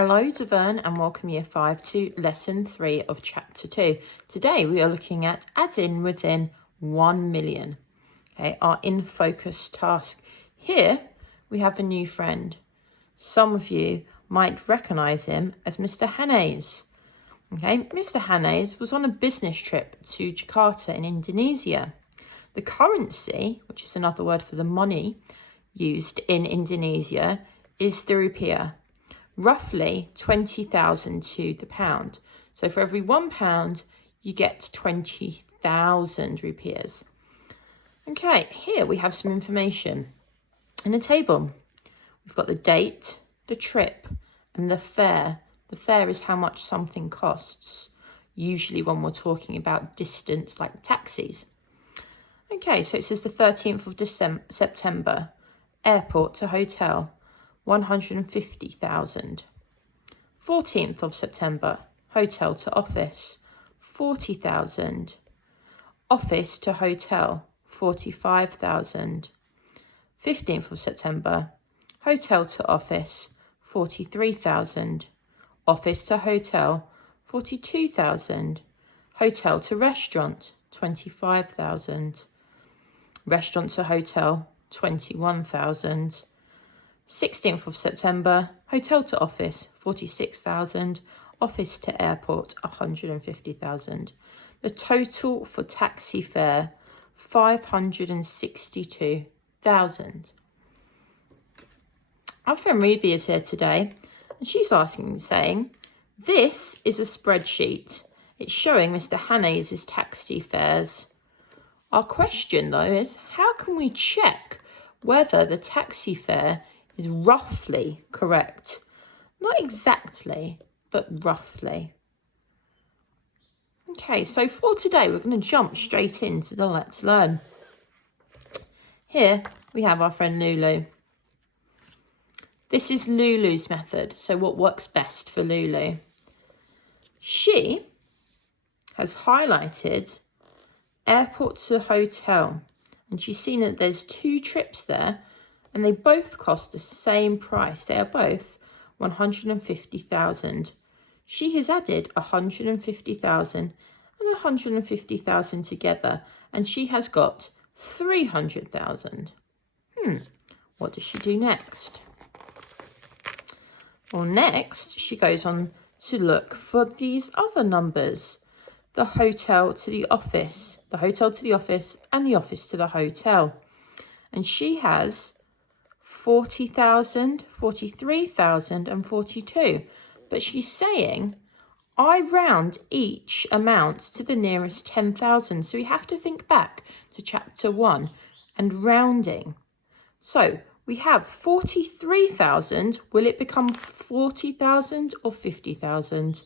Hello, Deverne, and welcome Year 5 to Lesson 3 of Chapter 2. Today we are looking at add-in within 1 million. Okay, our in focus task. Here we have a new friend. Some of you might recognise him as Mr. Hannes. Okay, Mr. Hannes was on a business trip to Jakarta in Indonesia. The currency, which is another word for the money used in Indonesia, is the rupiah. Roughly 20,000 to the pound. So for every £1, you get 20,000 rupees. Okay, here we have some information in a table. We've got the date, the trip, and the fare. The fare is how much something costs, usually when we're talking about distance like taxis. Okay, so it says the 13th of September, airport to hotel. 150,000. 14th of September, hotel to office, 40,000. Office to hotel, 45,000. 15th of September, hotel to office, 43,000. Office to hotel, 42,000. Hotel to restaurant, 25,000. Restaurant to hotel, 21,000. 16th of September, hotel to office, 46,000. Office to airport, 150,000. The total for taxi fare, 562,000. Our friend Ruby is here today, and she's saying, this is a spreadsheet. It's showing Mr. Hannes' taxi fares. Our question, though, is how can we check whether the taxi fare is roughly correct? Not exactly, but roughly. Okay, so for today, we're going to jump straight into the Let's Learn. Here we have our friend Lulu. This is Lulu's method, so what works best for Lulu? She has highlighted airport to hotel, and she's seen that there's 2 trips there, and they both cost the same price. They are both 150,000. She has added 150,000 and 150,000 together, and she has got 300,000. What does she do next? Well, next she goes on to look for these other numbers. The hotel to the office, and the office to the hotel. And she has 40,000, 43,000 and 42. But she's saying, I round each amount to the nearest 10,000. So we have to think back to chapter 1 and rounding. So we have 43,000. Will it become 40,000 or 50,000?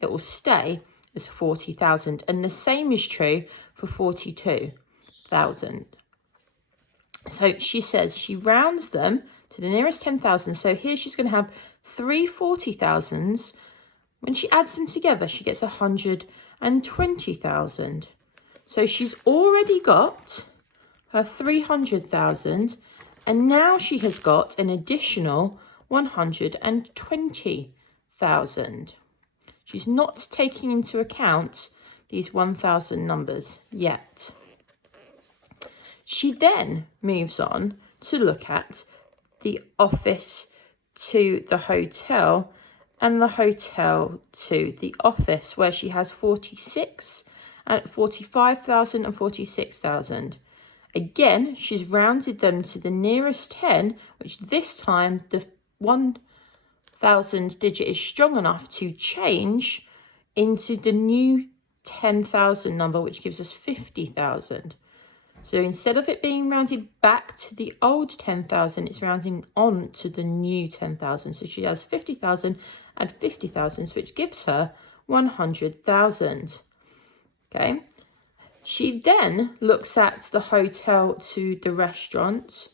It will stay as 40,000. And the same is true for 42,000. So she says she rounds them to the nearest 10,000. So here she's going to have 3 40,000s. When she adds them together, she gets 120,000. So she's already got her 300,000. And now she has got an additional 120,000. She's not taking into account these 1,000 numbers yet. She then moves on to look at the office to the hotel and the hotel to the office, where she has 45,000 and 46,000. Again, she's rounded them to the nearest 10, which this time the 1,000 digit is strong enough to change into the new 10,000 number, which gives us 50,000. So instead of it being rounded back to the old 10,000, it's rounding on to the new 10,000. So she has 50,000 and 50,000, which gives her 100,000. Okay. She then looks at the hotel to the restaurant.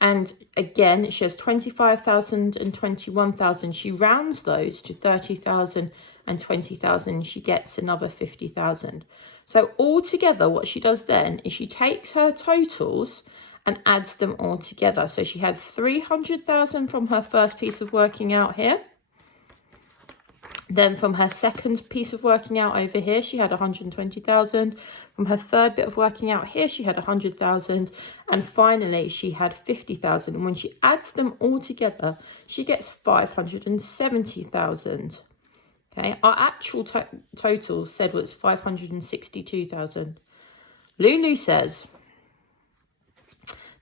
And again, she has 25,000 and 21,000. She rounds those to 30,000 and 20,000. She gets another 50,000. So altogether, what she does then is she takes her totals and adds them all together. So she had 300,000 from her first piece of working out here. Then from her second piece of working out over here, she had 120,000. From her third bit of working out here, she had 100,000. And finally, she had 50,000. And when she adds them all together, she gets 570,000. Okay, our actual total said was 562,000. Lulu says,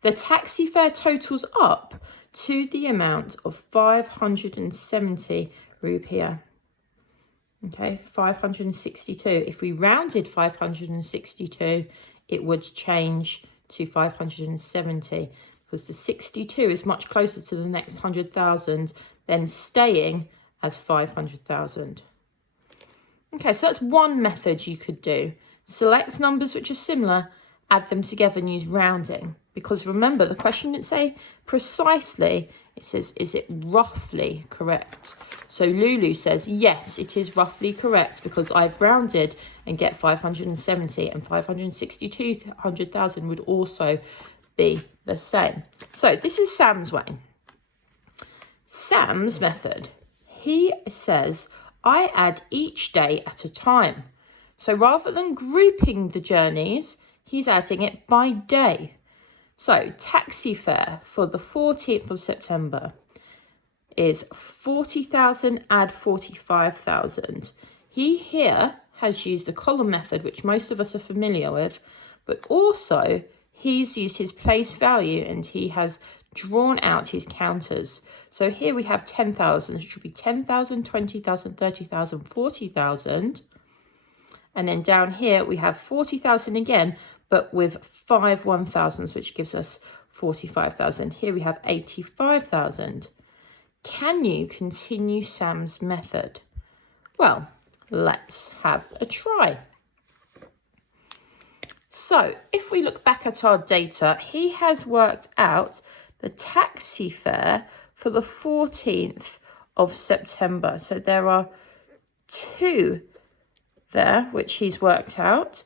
the taxi fare totals up to the amount of 570 rupiah. Okay, 562. If we rounded 562, it would change to 570 because the 62 is much closer to the next 100,000 than staying as 500,000. Okay, so that's one method you could do. Select numbers which are similar, add them together and use rounding. Because remember, the question didn't say precisely, it says, is it roughly correct? So Lulu says, yes, it is roughly correct because I've rounded and get 570 and 562,000 would also be the same. So this is Sam's way. Sam's method. He says, I add each day at a time. So rather than grouping the journeys, he's adding it by day. So taxi fare for the 14th of September is 40,000, add 45,000. He here has used a column method, which most of us are familiar with, but also he's used his place value and he has drawn out his counters. So here we have 10,000, which would be 10,000, 20,000, 30,000, 40,000. And then down here we have 40,000 again, but with 5 1,000s, which gives us 45,000. Here we have 85,000. Can you continue Sam's method? Well, let's have a try. So if we look back at our data, he has worked out the taxi fare for the 14th of September. So there are 2 there, which he's worked out.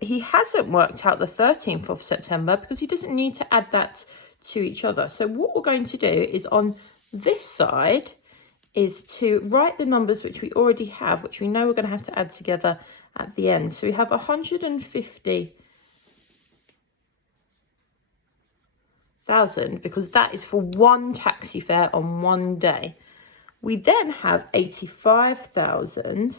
He hasn't worked out the 13th of September because he doesn't need to add that to each other. So what we're going to do is on this side is to write the numbers which we already have, which we know we're going to have to add together at the end. So we have 150,000 because that is for one taxi fare on one day. We then have 85,000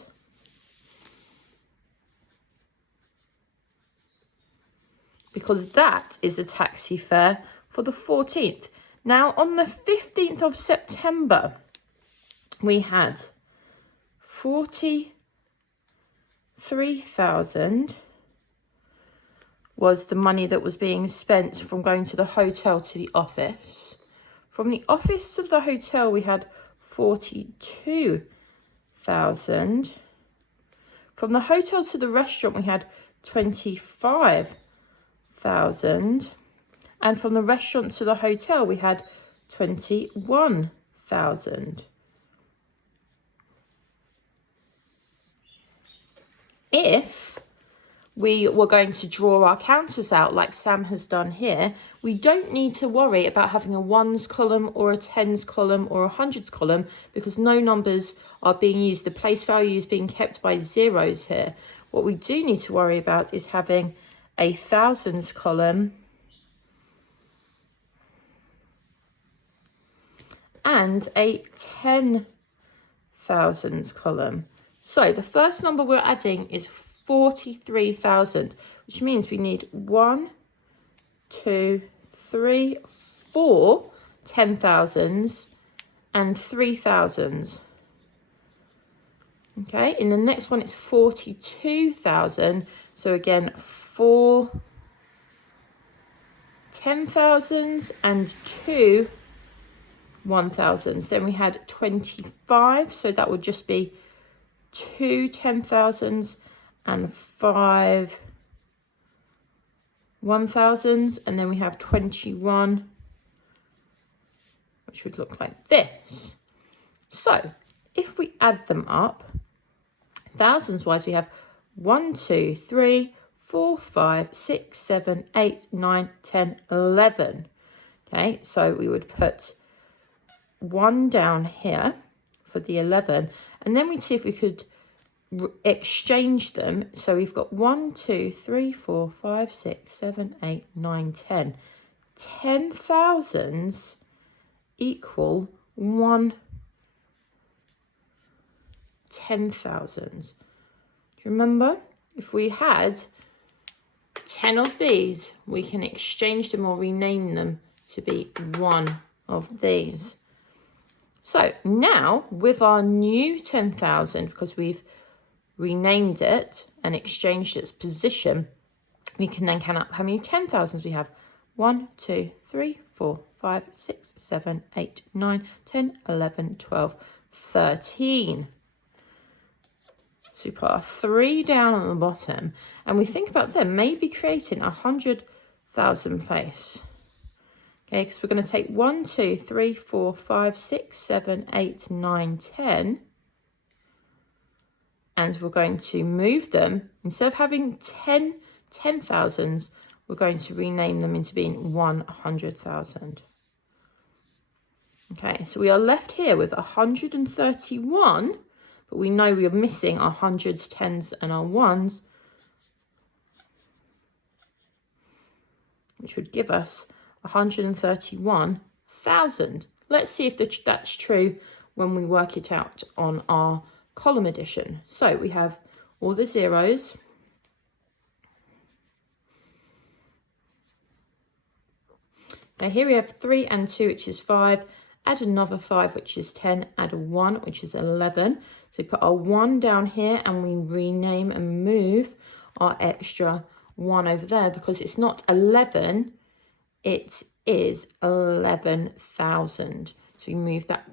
because that is a taxi fare for the 14th. Now, on the 15th of September, we had 43,000 was the money that was being spent from going to the hotel to the office. From the office to the hotel, we had 42,000. From the hotel to the restaurant, we had 25,000. And from the restaurant to the hotel, we had 21,000. If we were going to draw our counters out like Sam has done here, we don't need to worry about having a ones column or a tens column or a hundreds column because no numbers are being used. The place value is being kept by zeros here. What we do need to worry about is having a thousands column and a 10,000s column. So the first number we're adding is 43,000, which means we need 1, 2, 3, 4 10,000s and 3,000s. Okay, in the next one it's 42,000. So again, 4 10,000s and 2 1,000s. Then we had 25, so that would just be 2 10,000s and 5 1,000s, and then we have 21, which would look like this. So if we add them up, thousands wise, we have 1, 2, 3, 4, 5, 6, 7, 8, 9, 10, 11. Okay, so we would put 1 down here for the 11, And then we'd see if we could exchange them. So we've got 1, 2, 3, 4, 5, 6, 7, 8, 9, 10. 10,000s equal 10,000. Do you remember? If we had 10 of these, we can exchange them or rename them to be one of these. So now with our new 10,000, because we've renamed it and exchanged its position, we can then count up how many 10,000s we have. 1, 2, 3, 4, 5, 6, 7, 8, 9, 10, 11, 12, 13. So we put our 3 down at the bottom, and we think about them maybe creating 100,000 place. Okay, because we're going to take 1, 2, 3, 4, 5, 6, 7, 8, 9, 10. And we're going to move them. Instead of having 10,000s, we're going to rename them into being 100,000. Okay, so we are left here with 131, but we know we are missing our hundreds, tens, and our ones, which would give us 131,000. Let's see if that's true when we work it out on our column addition. So we have all the zeros. Now here we have 3 and 2, which is 5. Add another 5, which is 10. Add a 1, which is 11. So we put our 1 down here and we rename and move our extra 1 over there, because it's not 11, it is 11,000. So we move that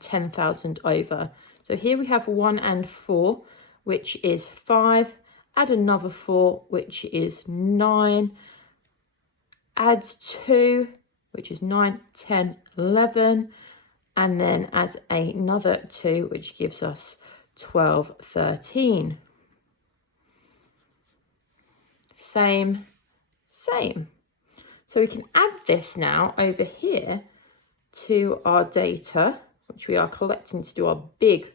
10,000 over. So here we have 1 and 4, which is 5. Add another 4, which is 9. Add 2, which is 9, 10, 11. And then add another 2, which gives us 12, 13. Same. So we can add this now over here to our data, which we are collecting to do our big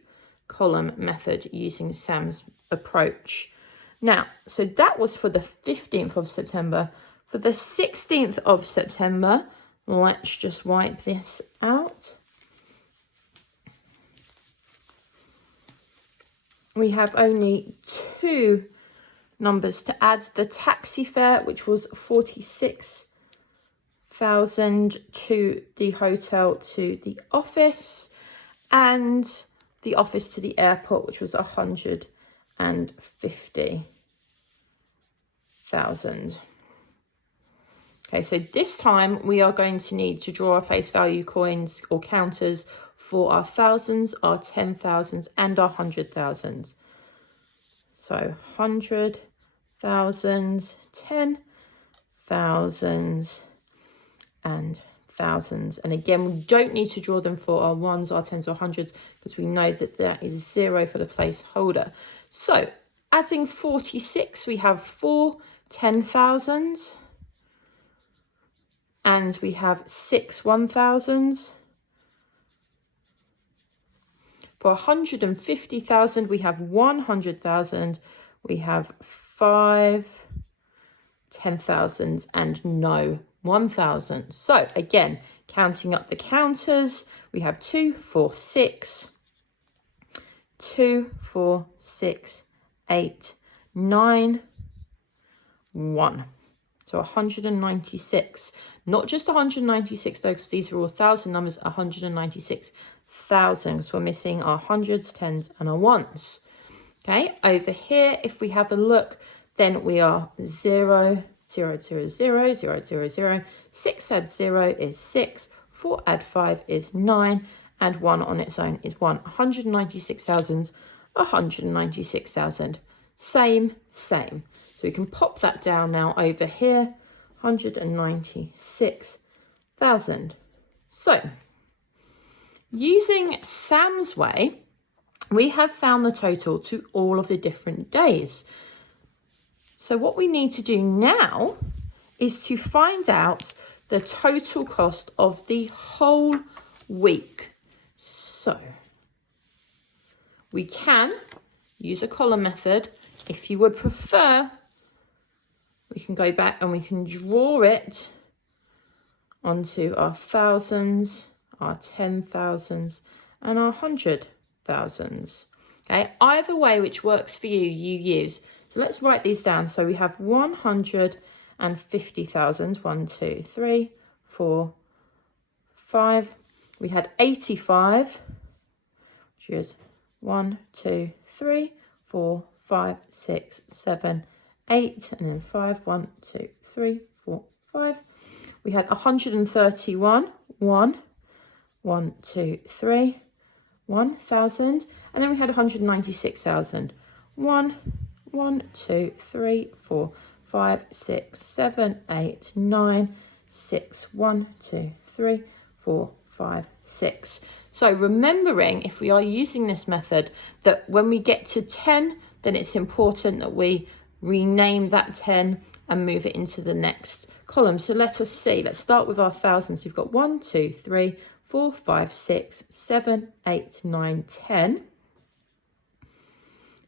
column method using Sam's approach. Now, so that was for the 15th of September. For the 16th of September, let's just wipe this out. We have only 2 numbers to add. The taxi fare, which was 46,000 to the hotel to the office, and the office to the airport, which was 150,000. Okay, so this time we are going to need to draw our place value coins or counters for our thousands, our 10,000s, and our 100,000s. So 100,000s, 10,000s, and thousands. And again, we don't need to draw them for our ones, our tens, or hundreds, because we know that that is 0 for the placeholder. So adding 46, we have 4 10,000s, and we have 6 1,000s. For 150,000, we have 100,000, we have 5 10,000s, and no 1,000. So again, counting up the counters, we have 2, 4, 6, 2, 4, 6, 8, 9, 1. So 196. Not just 196 though, because these are all 1,000 numbers, 196,000. So we're missing our hundreds, tens, and our ones. Okay, over here, if we have a look, then we are 0, 0, 0, 0, 0, 0, 0. 6 add 0 is 6. 4 add 5 is 9. And 1 on its own is 1. 196,000, 196,000. Same. So we can pop that down now over here. 196,000. So, using Sam's way, we have found the total to all of the different days. So what we need to do now is to find out the total cost of the whole week. So We can use a column method. If you would prefer, we can go back and we can draw it onto our thousands, our 10,000s, and our 100,000s. Okay, either way which works for you, you use. So let's write these down. So we have 150,000, 1, 2, 3, 4, 5. We had 85, which is 1, 2, 3, 4, 5, 6, 7, 8, and then 5, 1, 2, 3, 4, 5. We had 131, 1, 2, 3, 1,000, and then we had 196,000. 1, 2, 3, 4, 5, 6, 7, 8, 9, 6, 1, 2, 3, 4, 5, 6. So remembering, if we are using this method, that when we get to 10, then it's important that we rename that 10 and move it into the next column. So let us see. Let's start with our thousands. You've got 1, 2, 3, 4, 5, 6, 7, 8, 9, 10,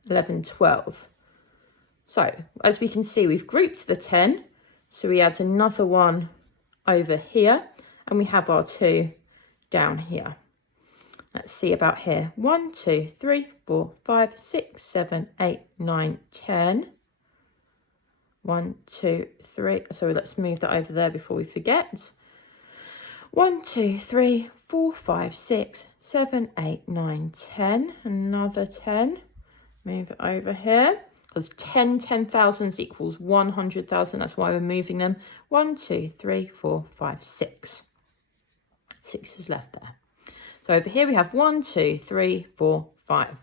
11, 12. So as we can see, we've grouped the 10. So we add another one over here, and we have our 2 down here. Let's see about here. 1, 2, 3, 4, 5, 6, 7, 8, 9, 10. 1, 2, 3. So let's move that over there before we forget. 1, 2, 3, 4, 5, 6, 7, 8, 9, 10. Another 10. Move it over here. Because 10,000s equals 100,000. That's why we're moving them. 1, 2, 3, 4, 5, 6. 6 is left there. So over here we have 1, 2, 3, 4, 5.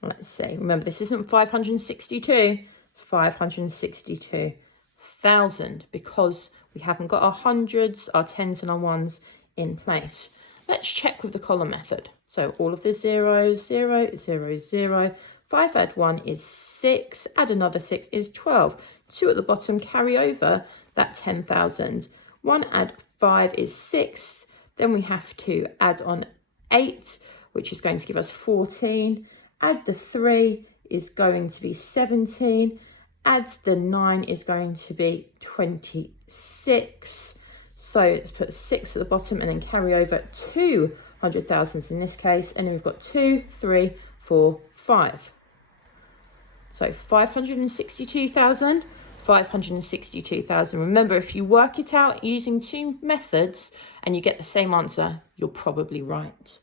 Let's see. Remember, this isn't 562. It's 562,000 because we haven't got our hundreds, our tens and our ones in place. Let's check with the column method. So all of the zeros, 0, 0, 0. 5 add 1 is 6. Add another 6 is 12. 2 at the bottom carry over that 10,000. 1 add 5 is 6. Then we have to add on 8, which is going to give us 14. Add the 3 is going to be 17. Add the 9 is going to be 26. So let's put 6 at the bottom and then carry over 200,000s in this case. And then we've got 2, 3, 4, 5. So 562,000, 562,000. Remember, if you work it out using 2 methods and you get the same answer, you're probably right.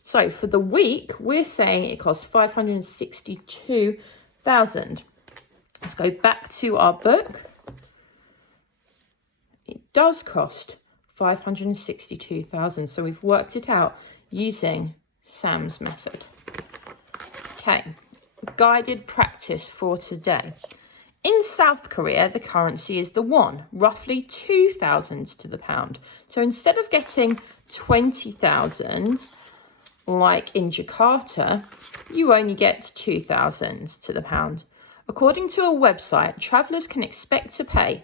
So for the week, we're saying it costs 562,000. Let's go back to our book. It does cost 562,000. So we've worked it out using Sam's method. Okay, guided practice for today. In South Korea, the currency is the won, roughly 2,000 to the pound. So instead of getting 20,000, like in Jakarta, you only get 2,000 to the pound. According to a website, travellers can expect to pay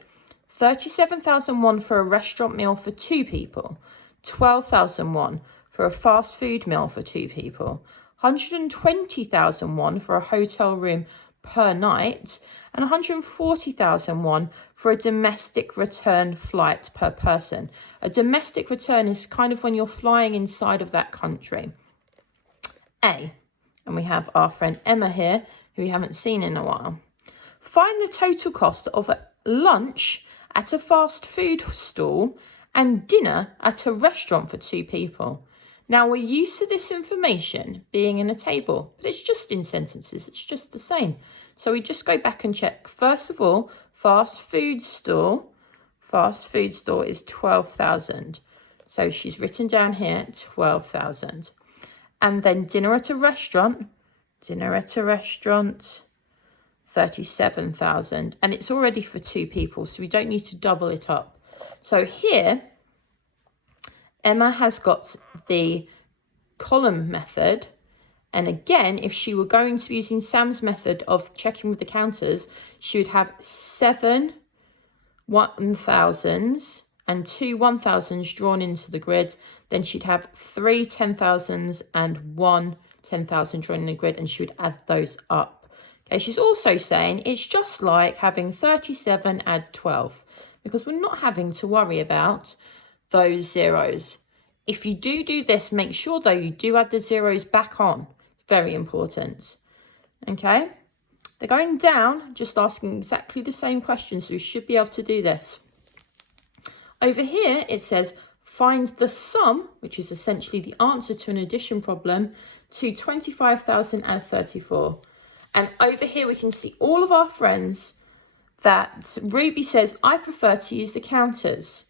37,000 won for a restaurant meal for 2 people, 12,000 won for a fast food meal for 2 people, 120,000 won for a hotel room per night, and 140,000 won for a domestic return flight per person. A domestic return is kind of when you're flying inside of that country. A, and we have our friend Emma here, who we haven't seen in a while. Find the total cost of a lunch at a fast food stall and dinner at a restaurant for 2 people. Now, we're used to this information being in a table, but it's just in sentences. It's just the same. So we just go back and check. First of all, fast food store is 12,000. So she's written down here 12,000. And then dinner at a restaurant, 37,000. And it's already for 2 people, so we don't need to double it up. So here, Emma has got the column method. And again, if she were going to be using Sam's method of checking with the counters, she would have 7 1,000s and 2 1,000s drawn into the grid, then she'd have 3 10,000s and 1 10,000 drawn in the grid, and she would add those up. Okay, she's also saying it's just like having 37 add 12, because we're not having to worry about those zeros. If you do this, make sure though you do add the zeros back on. Very important. Okay, they're going down, just asking exactly the same question, so we should be able to do this. Over here, it says, find the sum, which is essentially the answer to an addition problem, to 25,034. And over here, we can see all of our friends that Ruby says, I prefer to use the counters.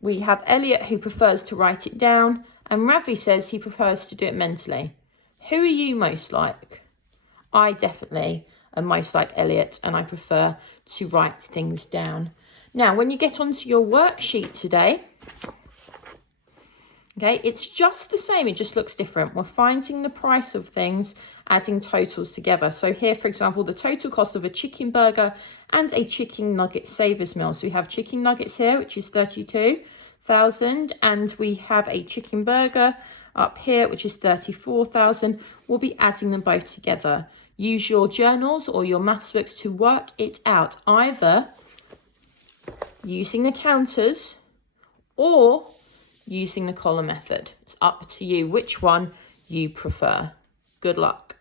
We have Elliot, who prefers to write it down, and Ravi says he prefers to do it mentally. Who are you most like? I definitely am most like Elliot, and I prefer to write things down. Now, when you get onto your worksheet today, okay, it's just the same, it just looks different. We're finding the price of things, adding totals together. So here, for example, the total cost of a chicken burger and a chicken nugget savers meal. So we have chicken nuggets here, which is 32,000, and we have a chicken burger up here, which is 34,000. We'll be adding them both together. Use your journals or your maths books to work it out, either using the counters or using the column method. It's up to you which one you prefer. Good luck.